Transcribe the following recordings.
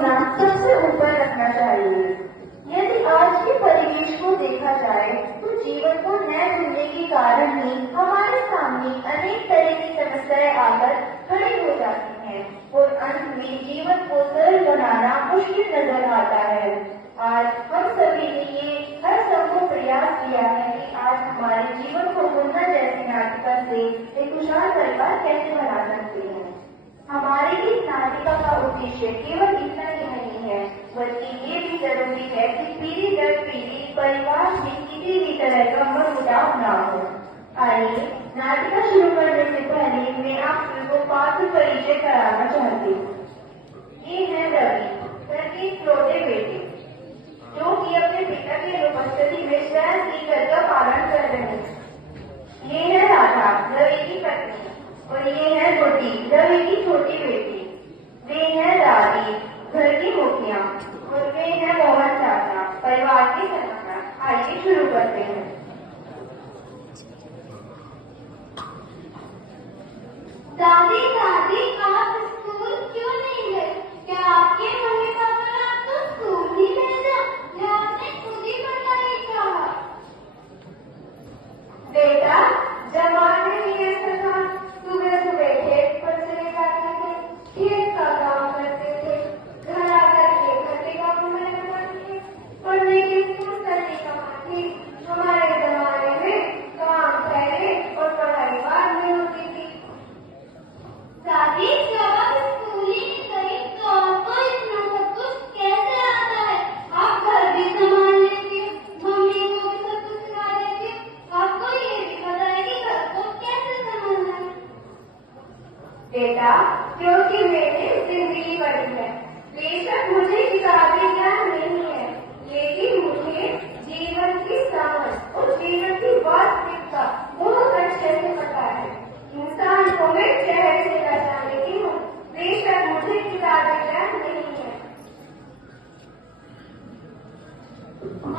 सबसे ऊपर रखना चाहिए। यदि आज के परिवेश को देखा जाए तो जीवन को न मिलने के कारण ही हमारे सामने अनेक तरह की समस्याएं आकर खड़ी हो जाती हैं और अंत में जीवन को सरल बनाना मुश्किल नजर आता है। आज हम सभी ने ये हर संभव प्रयास किया है कि आज हमारे जीवन को मुन्ना जैसी नाटिका से एक खुशहाल परिवार कैसे बना सकते हैं। हमारी इस नाटिका का उद्देश्य केवल इतना ही नहीं है, बल्कि ये भी जरूरी है कि पीढ़ी दर पीढ़ी परिवार में किसी भी तरह का मनमुटाव न हो। आइए नाटिका शुरू करने से पहले मैं आप सबको पात्र परिचय कराना चाहती हूँ। ये है रवि, घर के इकलौते बेटे, जो कि अपने पिता की अनुपस्थिति में स्वयं की घर का पालन कर रहे हैं। ये है राधा, रवि की पत्नी, और ये है गोटी, रवि की छोटी बेटी। वे है दादी, घर की मुखिया, और वे है मोहन चाचा, परिवार के सदस्य। आइए शुरू करते हैं। दादी दादी, आप स्कूल क्यों नहीं गए? क्या आपके मम्मी पापा ने आपको स्कूल नहीं भेजा या आपने खुद ही पढ़ाई कहा? बेटा, जमाने में ऐसा था, सुबह सुबह खेत पर चले जाते थे, खेत का काम करते थे, घर आकर के घर के कामों में लग जाते थे। पढ़ने की फुर्सत नहीं कहाँ थी। हमारे जमाने में काम पहले और पढ़ाई बाद में होती थी। दादी, जब आप स्कूल ही नहीं गई तो आपको इतना सब कुछ कैसे आता है? आप घर भी संभाल लेती हो, मम्मी को भी सब कुछ सिखा देती हो, आपको ये भी पता है कि घर को कैसे संभालना है। बेटा, क्योंकि मैंने जिंदगी पढ़ी है। बेशक मुझे किताबी ज्ञान नहीं है, लेकिन मुझे जीवन की समझ और जीवन की वास्तविकता बहुत अच्छे से पता है। इंसान को मैं शहर से बचा लेती हूँ, बेशक मुझे किताबी ज्ञान नहीं है।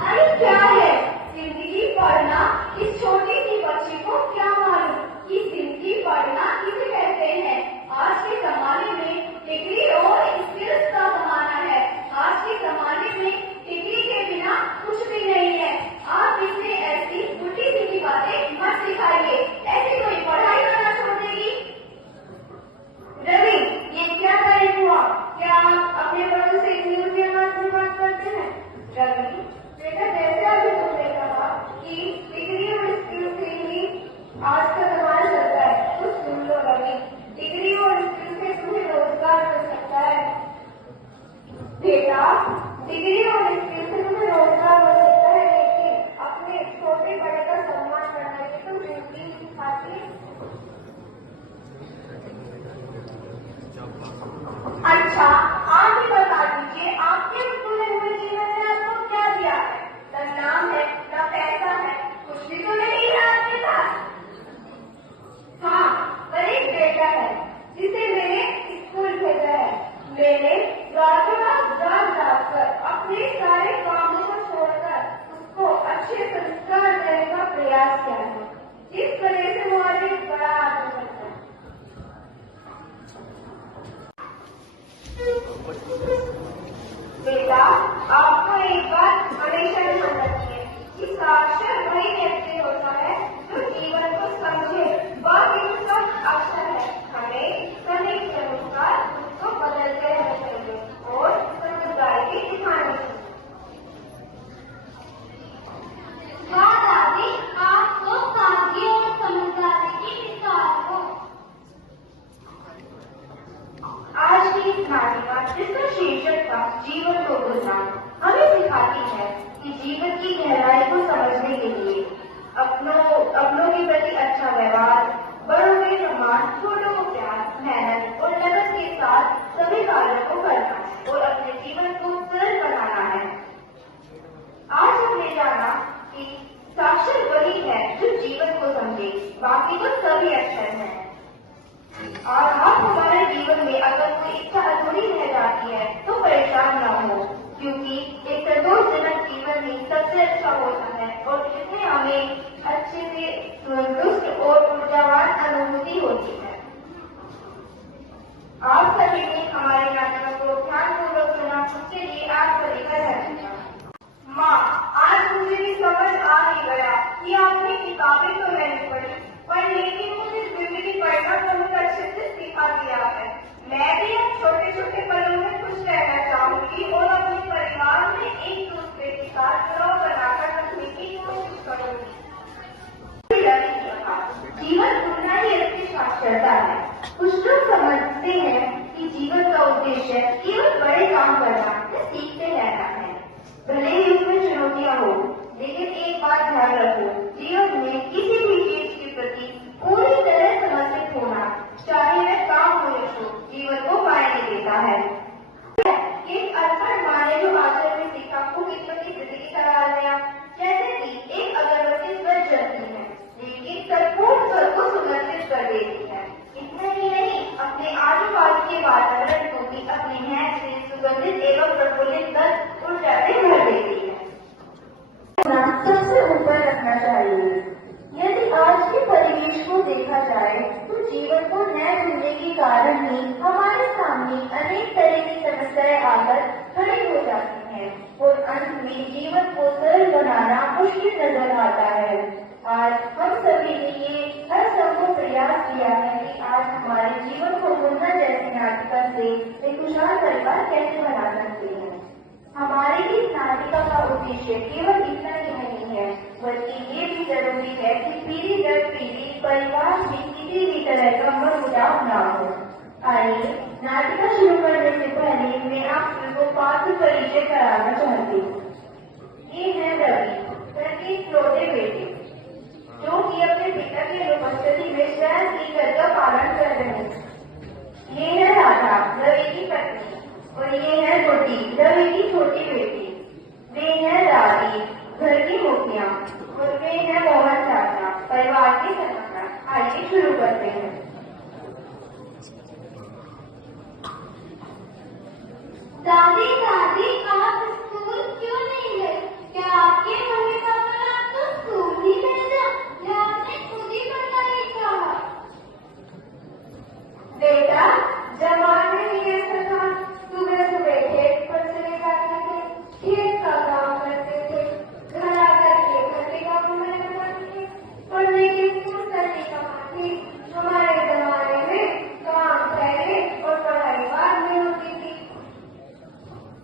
अरे क्या है जिंदगी पढ़ना? इस छोटी सी बच्ची को क्या मालूम कि जिंदगी पढ़ना किसे कहते हैं। आज के जमाने में डिग्री और स्किल्स का जमाना है। आज के जमाने में डिग्री के बिना कुछ भी नहीं है। आप इसे ऐसी उल्टी सीधी बातें मत सिखाइए, ऐसी कोई पढ़ाई करना छोड़ देगी। रवि, ये क्या करे हुआ? क्या आप अपने बड़ों से इतनी ऊंची आवाज में बात करते हैं? रवि बेटा, जैसे अभी तुमने कहा कि डिग्री और स्किल से ही आज का जमाना चलता है, तो सुन लो रवि, डिग्री और स्किल से तुम्हें रोजगार मिल सकता है। बेटा, डिग्री और स्किल से तुम्हें रोजगार मिल सकता है, लेकिन अपने छोटे बड़े का सम्मान करना ये तो जिंदगी सिखाती है। अच्छा, आप ही बता दीजिए, आपके पूरे हुए जीवन में आपको क्या दिया है? न नाम है, न पैसा है, कुछ भी तो नहीं है आपके पास। हाँ, पर एक बेटा है जिसे मैंने स्कूल भेजा है। मैंने रातों रात जाग जाग कर अपने सारे कामों को छोड़कर उसको अच्छे संस्कार देने का प्रयास किया है। इस तरह से वो आज एक बड़ा आदमी बनता है। बेटा, आपको एक बात हमेशा ध्यान रखिए कि साक्षर वही व्यक्ति होता है जो जीवन को समझे, बाकी उसका अक्षर है। हमें समय के अनुसार उसको बदलते रहना चाहिए और समझदारी दिखानी चाहिए। वाह दादी, आपको सादगी और समझदारी की मिसाल हो। आज की इस नाटिका जिसका शीर्षक था जीवन को बुझना, हमें सिखाती है कि जीवन की गहराई को समझने के लिए अपनों के प्रति अच्छा व्यवहार, बड़ों के सम्मान, छोटों को प्यार, मेहनत और लगन के साथ सभी कार्यों को करना और अपने जीवन को सरल बनाना है। आज हमने जाना कि साक्षर वही है जो जीवन को समझे, बाकी तो सभी अक्षर हैं। और आप हमारे जीवन में अगर कोई इच्छा अधूरी रह जाती है तो परेशान न हो, क्योंकि एक संतोषजनक जीवन ही सबसे अच्छा होता है और इसमें हमें अच्छे से संतुष्ट और ऊर्जा चढ़ता है। कुछ लोग समझते हैं कि जीवन का उद्देश्य केवल बड़े काम करना या सीखते रहना है। भले ही उसमें चुनौतियां हो, लेकिन एक बात ध्यान रखो, जीवन में किसी भी चीज के प्रति पूरी तरह समर्पित होना, चाहे वह काम हो या शो, जीवन को मायने देता है। एक अनपढ़ माँ ने जो आचरण में सीखा वो किस्मत की जिंदगी का गया। जैसे कि एक अगरबत्ती स्वर्ग जलती है, लेकिन संपूर्ण स्वर्ग को सुगंधित कर देती है। इतना ही नहीं, अपने आजू बाजू के वातावरण को भी अपने महक से सुगंधित एवं प्रफुल्लित कर ऊर्जा से भर देती है। सबसे ऊपर रखना चाहिए। यदि आज के परिवेश को देखा जाए तो जीवन को न जीने के कारण ही हमारे सामने अनेक तरह की समस्याएं आकर खड़ी हो जाती हैं और अंत में जीवन को सरल बनाना मुश्किल नजर आता है। आज हम सभी ने ये हर संभव प्रयास किया है कि आज हमारे जीवन को मुन्ना जैसी नाटिका से एक खुशहाल परिवार कैसे बना सकते हैं। हमारी इस नाटिका का उद्देश्य केवल इतना ही नहीं है, बल्कि ये भी जरूरी है कि पीढ़ी दर पीढ़ी परिवार में किसी भी तरह का मनमुटाव न हो। आइए नाटिका शुरू करने से पहले मैं आप सबको पात्र परिचय कराना चाहती हूँ। ये है रवि, घर के इकलौते बेटे, जो कि अपने पिता की अनुपस्थिति में स्वयं की घर का पालन कर रहे हैं। ये है राधा, रवि की पत्नी, और ये है गुड्डी, रवि की छोटी बेटी। वे है राधी, घर की मुखिया, और वे है मोहन चाचा, परिवार के सदस्य। आइए शुरू करते हैं। दादी दादी, आप स्कूल क्यों नहीं गए? क्या आपके मम्मी पापा ने आपको स्कूल नहीं भेजा या आपने खुद ही पढ़ना नहीं चाहा? बेटा, जमाने में ऐसा था, सुबह सुबह खेत पर चले जाते थे, खेत का काम करते थे, घर आकर के घर के काम में करते थे, पढ़ने की फुर्सत नहीं कमाती। हमारे जमाने में काम पहले और पढ़ाई बाद में होती थी।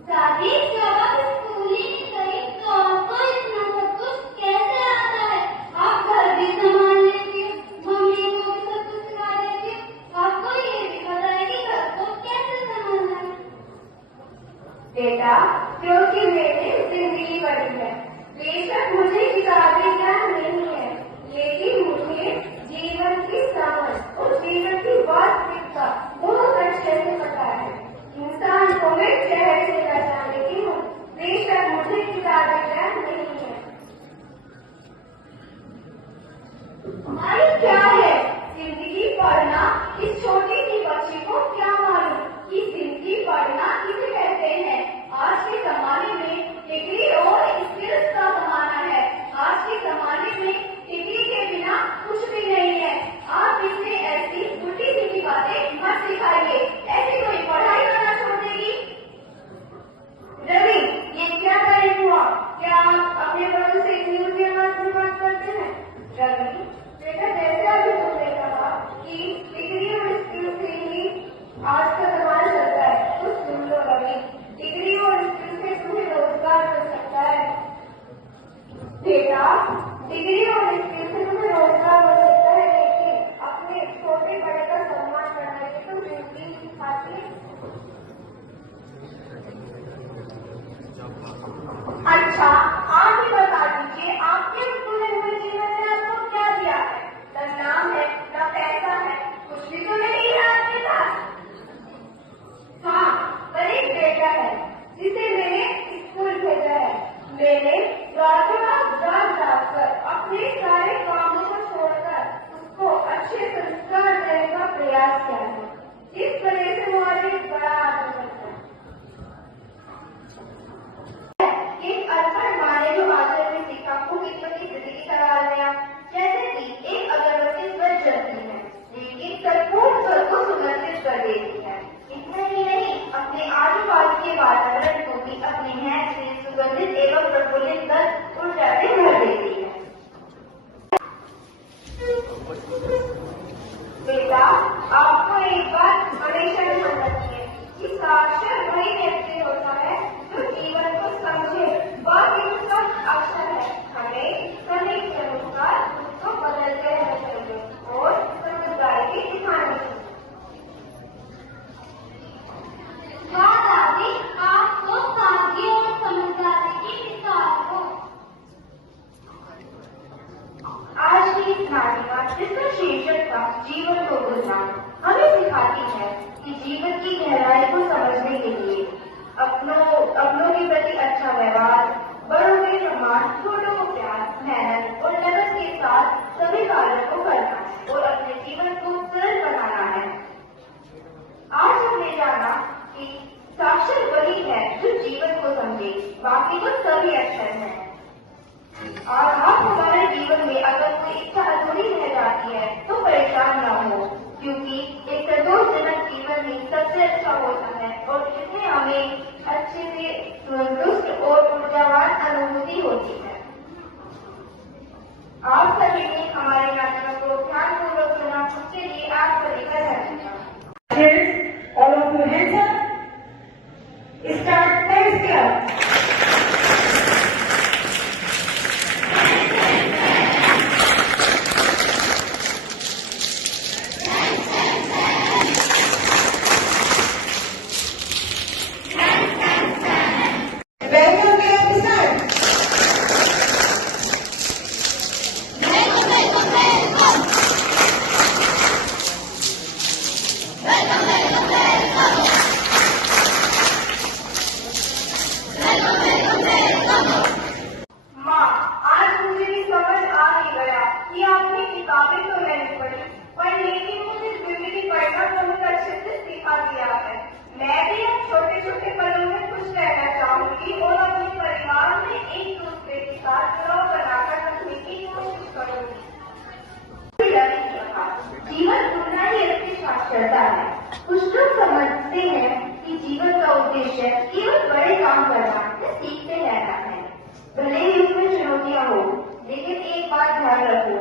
दादी, जब आप स्कूल ही नहीं गई तो आपको इतना सब कुछ कैसे आता है? आप घर भी संभाल लेती हो, मम्मी को भी सब कुछ सिखा देती हो, आपको ये भी पता है कि घर को कैसे संभालना है। बेटा, क्योंकि मैंने जिंदगी पढ़ी है। बेशक मुझे किताबी ज्ञान नहीं है, लेकिन मुझे जीवन की समझ और जीवन की वास्तविकता बहुत अच्छे से पता है। इंसान को मैं शहर से बचा लेती हूँ, बेशक मुझे किताबी ज्ञान नहीं है। अरे क्या है जिंदगी पढ़ना? इस छोटी सी बच्ची को क्या मालूम कि जिंदगी पढ़ना किसे कहते हैं? आज के जमाने में डिग्री और स्किल्स का जमाना है। आज के जमाने में डिग्री के बिना कुछ भी नहीं है। आप इसे ऐसी उल्टी सीधी बातें मत सिखाइए, ऐसी कोई पढ़ाई करना छोड़ देगी। रवि, ये क्या करे हुआ? क्या आप अपने बड़ों से इतनी ऊंची आवाज में बात करते हैं? रवि बेटा, जैसे अभी तुमने कहा कि डिग्री और स्किल से ही आज का जमाना चलता है, तो सुन लो रवि, डिग्री और स्किल से तुम्हें रोजगार मिल सकता है। बेटा, डिग्री और स्किल से तुम्हें रोजगार मिल सकता है, लेकिन अपने छोटे बड़े का सम्मान करने की तुम जिंदगी नहीं सिखाती। अच्छा, आप ही बता दीजिए, आपके पूरे हुए जीवन में आपको क्या दिया है? न नाम है, न पैसा है, कुछ भी तो नहीं है आपके पास। हाँ, पर एक बेटा है जिसे मैंने स्कूल भेजा है। मैंने रातों रात जाग जाग कर अपने सारे कामों को छोड़कर उसको अच्छे संस्कार देने का प्रयास किया है। इस तरह से मुझे बड़ा आदर करता है। एक अनपढ़ माँ ने जो आचरण में सीखा वो किस्मत की जिंदगी का गया। जैसे कि एक अगरबत्ती स्वर्ग जलती है, लेकिन संपूर्ण स्वर्ग को सुगंधित कर देती है। इतना ही नहीं, अपने आजू बाजू के वातावरण को भी अपने महक से सुगंधित एवं प्रफुल्लित कर ऊर्जा से भर देती है। बेटा, आपको एक बात हमेशा ध्यान रखिए कि साक्षर वही व्यक्ति होता है जो जीवन को समझे, बाकी उसका अक्षर है। हमें समय के अनुसार उसको बदलते रहना चाहिए और समझदारी दिखानी अब। Welcome, welcome, sir. माँ, आज मुझे भी समझ आ ही गया कि आपने किताबें तो नहीं पढ़ी, पर लेकिन मुझे जिंदगी पढ़ना बहुत अच्छे से सिखा दिया है। मैं भी अब छोटे छोटे पलों में खुश रहना चाहूंगी और अपने परिवार में एक दूसरे के साथ जुड़ाव बनाकर रखने की कोशिश करूंगी। जीवन पूरा ही इसके साथ चलता है। कुछ लोग समझते हैं कि जीवन का उद्देश्य केवल बड़े काम करना या सीखते रहना है। भले ही उसमें चुनौतियां हो, लेकिन एक बात ध्यान रखो,